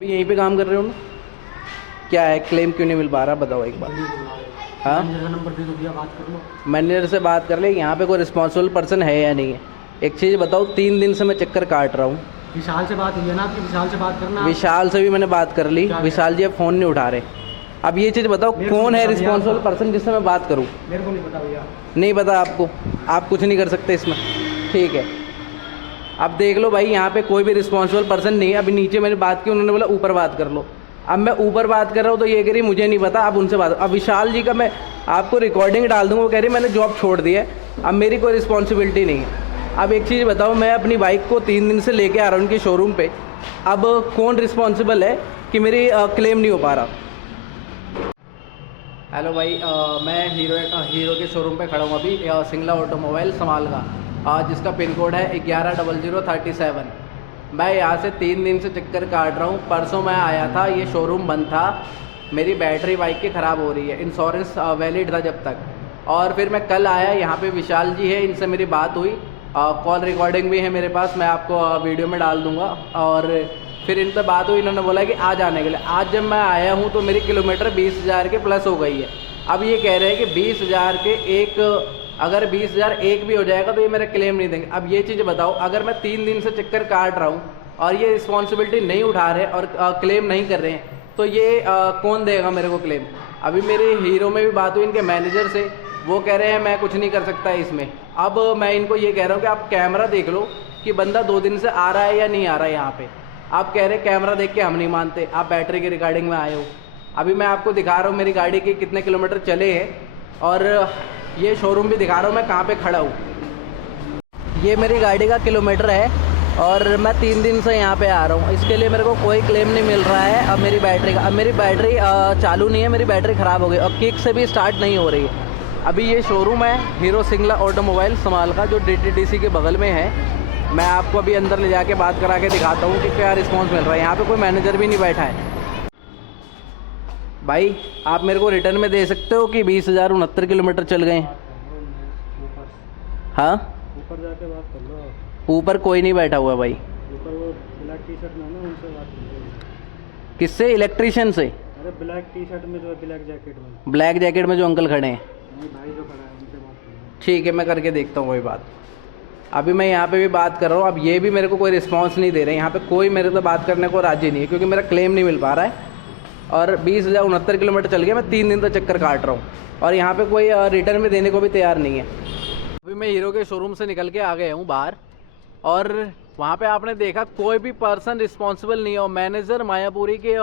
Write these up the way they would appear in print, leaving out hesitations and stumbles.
यहीं पे काम कर रहे हो ना? क्या है, क्लेम क्यों नहीं मिल पा रहा, बताओ एक बार। हाँ, मैनेजर का नंबर दे दो भैया, बात कर लो। मैनेजर से बात कर ले, यहाँ पे कोई रिस्पॉन्सिबल पर्सन है या नहीं है। एक चीज़ बताओ, 3 दिन से मैं चक्कर काट रहा हूँ। विशाल से बात हुई है ना आपकी? विशाल से बात करना। विशाल से भी मैंने बात कर ली, विशाल जी अब फ़ोन नहीं उठा रहे। अब ये चीज़ बताओ, कौन है रिस्पॉन्सिबल पर्सन जिससे मैं बात करूँ? मेरे को नहीं पता भैया। नहीं पता आपको? आप कुछ नहीं कर सकते इसमें, ठीक है। अब देख लो भाई, यहाँ पे कोई भी रिस्पॉन्सिबल पर्सन नहीं है। अभी नीचे मैंने बात की, उन्होंने बोला ऊपर बात कर लो। अब मैं ऊपर बात कर रहा हूँ तो ये कह रही मुझे नहीं पता, अब उनसे बात। अब विशाल जी का मैं आपको रिकॉर्डिंग डाल दूँगा, वो कह रही मैंने जॉब छोड़ दी है, अब मेरी कोई रिस्पॉन्सिबिलिटी नहीं है। अब एक चीज़ बताओ, मैं अपनी बाइक को 3 दिन से लेके आ रहा हूँ उनके शोरूम पे, अब कौन रिस्पॉन्सिबल है कि मेरी क्लेम नहीं हो पा रहा? हेलो भाई, मैं हीरो के शोरूम पे खड़ा हूँ अभी, सिंगला ऑटोमोबाइल समाल का, जिसका पिन कोड है 110037। मैं यहाँ से 3 दिन से चक्कर काट रहा हूँ। परसों मैं आया था, ये शोरूम बंद था, मेरी बैटरी बाइक की ख़राब हो रही है, इंश्योरेंस वैलिड था जब तक। और फिर मैं कल आया, यहाँ पे विशाल जी है, इनसे मेरी बात हुई, कॉल रिकॉर्डिंग भी है मेरे पास, मैं आपको वीडियो में डाल दूँगा। और फिर इन पर बात हुई, इन्होंने बोला कि आज आने के लिए। आज जब मैं आया हूँ तो मेरी किलोमीटर 20,000 के प्लस हो गई है। अब ये कह रहे हैं कि 20,000 के एक, अगर 20,000 एक भी हो जाएगा तो ये मेरा क्लेम नहीं देंगे। अब ये चीज़ बताओ, अगर मैं 3 दिन से चक्कर काट रहा हूँ और ये रिस्पॉन्सिबिलिटी नहीं उठा रहे और क्लेम नहीं कर रहे हैं, तो ये कौन देगा मेरे को क्लेम? अभी मेरे हीरो में भी बात हुई इनके मैनेजर से, वो कह रहे हैं मैं कुछ नहीं कर सकता इसमें। अब मैं इनको ये कह रहा हूँ कि आप कैमरा देख लो कि बंदा 2 दिन से आ रहा है या नहीं आ रहा है यहाँ पे। आप कह रहे कैमरा देख के हम नहीं मानते, आप बैटरी की रिकॉर्डिंग में आए हो। अभी मैं आपको दिखा रहा हूँ मेरी गाड़ी के कितने किलोमीटर चले हैं, और ये शोरूम भी दिखा रहा हूँ मैं कहाँ पे खड़ा हूँ। ये मेरी गाड़ी का किलोमीटर है और मैं 3 दिन से यहाँ पे आ रहा हूँ। इसके लिए मेरे को कोई क्लेम नहीं मिल रहा है। अब मेरी बैटरी का, अब मेरी बैटरी चालू नहीं है, मेरी बैटरी ख़राब हो गई और किक से भी स्टार्ट नहीं हो रही है। अभी ये शोरूम है हीरो सिंगला ऑटोमोबाइल समाल का, जो DTDC के बगल में है। मैं आपको अभी अंदर ले जाके बात करा के दिखाता हूँ कि क्या रिस्पॉन्स मिल रहा है। यहाँ पे कोई मैनेजर भी नहीं बैठा है। भाई आप मेरे को रिटर्न में दे सकते हो कि 20,069 किलोमीटर चल गए? हाँ, ऊपर जाके बात कर लो। ऊपर कोई नहीं बैठा हुआ भाई। ऊपर वो ब्लैक टी शर्ट में है ना, उनसे बात कर लो। किससे? इलेक्ट्रीशियन से? अरे ब्लैक टी शर्ट में जो है, ब्लैक जैकेट में। ब्लैक जैकेट में जो अंकल खड़े हैं? नहीं भाई, जो खड़ा है उनसे बात कर लो। ठीक है, मैं करके देखता हूँ वही बात। अभी मैं यहाँ पे भी बात कर रहा हूँ, अब ये भी मेरे को कोई रिस्पांस नहीं दे रहे हैं। यहाँ पे कोई मेरे से बात करने को राजी नहीं है, क्योंकि मेरा क्लेम नहीं मिल पा रहा है। और 20,069 किलोमीटर चल गया, मैं 3 दिन तक चक्कर काट रहा हूँ और यहाँ पे कोई रिटर्न में देने को भी तैयार नहीं है। अभी मैं हीरो के शोरूम से निकल के आ गया हूँ बाहर, और वहाँ पे आपने देखा कोई भी पर्सन रिस्पॉन्सिबल नहीं है। और मैनेजर मायापुरी के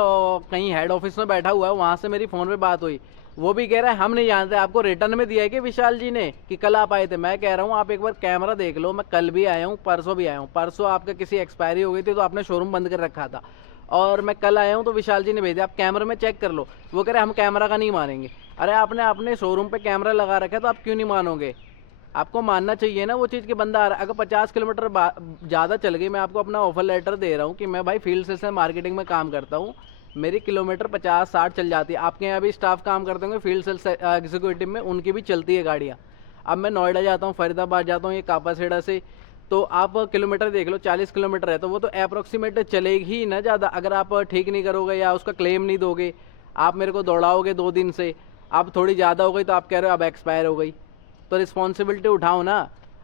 कहीं हेड ऑफिस में बैठा हुआ है, वहाँ से मेरी फ़ोन पे बात हुई, वो भी कह रहा है हम नहीं जानते, आपको रिटर्न में दिया है कि विशाल जी ने, कि कल आप आए थे। मैं कह रहा हूँ आप एक बार कैमरा देख लो, मैं कल भी आया हूँ, परसों भी आया हूँ। परसों आपका किसी एक्सपायरी हो गई थी तो आपने शोरूम बंद कर रखा था, और मैं कल आया हूँ तो विशाल जी ने भेजा, आप कैमरे में चेक कर लो। वो कह रहे हम कैमरा का नहीं मानेंगे। अरे आपने अपने शोरूम पे कैमरा लगा रखा है तो आप क्यों नहीं मानोगे? आपको मानना चाहिए ना वो चीज़ कि बंदा आ रहा है। अगर 50 किलोमीटर ज़्यादा चल गई, मैं आपको अपना ऑफर लेटर दे रहा हूँ कि मैं भाई फील्ड सेल्स मार्केटिंग में काम करता हूँ, मेरी किलोमीटर 50-60 चल जाती है। आपके यहाँ भी स्टाफ काम करते होंगे फील्ड सेल्स एग्जीक्यूटिव में, उनकी भी चलती है गाड़ियाँ। अब मैं नोएडा जाता हूँ, फरीदाबाद जाता हूँ, ये कापासेड़ा से, तो आप किलोमीटर देख लो, 40 किलोमीटर है, तो वो तो अप्रॉक्सीमेट चलेगी ही ना ज़्यादा। अगर आप ठीक नहीं करोगे या उसका क्लेम नहीं दोगे, आप मेरे को दौड़ाओगे 2 दिन से, अब थोड़ी ज़्यादा हो गई तो आप कह रहे हो अब एक्सपायर हो गई, तो रिस्पॉन्सिबिलिटी उठाओ ना।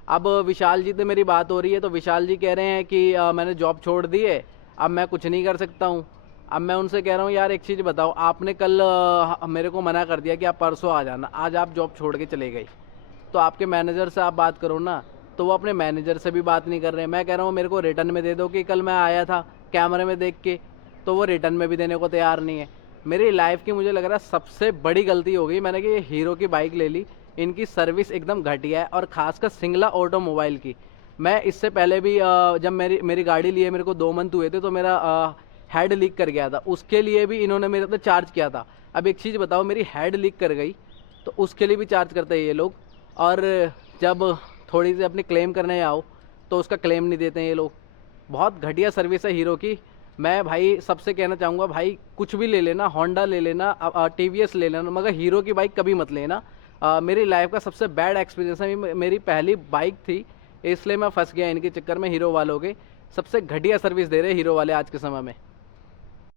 अब विशाल जी से मेरी बात हो रही है, तो विशाल जी कह रहे हैं कि मैंने जॉब छोड़ दी है, अब मैं कुछ नहीं कर सकता हूँ। अब मैं उनसे कह रहा हूँ यार एक चीज़ बताओ, आपने कल मेरे को मना कर दिया कि आप परसों आ जाना, आज आप जॉब छोड़ के चले गए, तो आपके मैनेजर से आप बात करो ना। तो वो अपने मैनेजर से भी बात नहीं कर रहे हैं। मैं कह रहा हूँ मेरे को रिटर्न में दे दो कि कल मैं आया था कैमरे में देख के, तो वो रिटर्न में भी देने को तैयार नहीं है। मेरी लाइफ की मुझे लग रहा है सबसे बड़ी गलती हो गई मैंने, कि ये हीरो की बाइक ले ली। इनकी सर्विस एकदम घटिया है, और ख़ासकर सिंगला ऑटोमोबाइल की। मैं इससे पहले भी जब मेरी गाड़ी लिए मेरे को 2 मंथ हुए थे, तो मेरा हेड लीक कर गया था, उसके लिए भी इन्होंने मेरे से चार्ज किया था। अब एक चीज़ बताओ, मेरी हेड लीक कर गई तो उसके लिए भी चार्ज करते हैं ये लोग, और जब थोड़ी सी अपनी क्लेम करने आओ तो उसका क्लेम नहीं देते हैं ये लोग। बहुत घटिया सर्विस है हीरो की। मैं भाई सबसे कहना चाहूँगा, भाई कुछ भी ले लेना, होंडा ले लेना, TVS ले लेना, मगर हीरो की बाइक कभी मत लेना। मेरी लाइफ का सबसे बैड एक्सपीरियंस है, मेरी पहली बाइक थी, इसलिए मैं फंस गया इनके चक्कर में हीरो वालों के। सबसे घटिया सर्विस दे रहे हीरो वाले आज के समय में।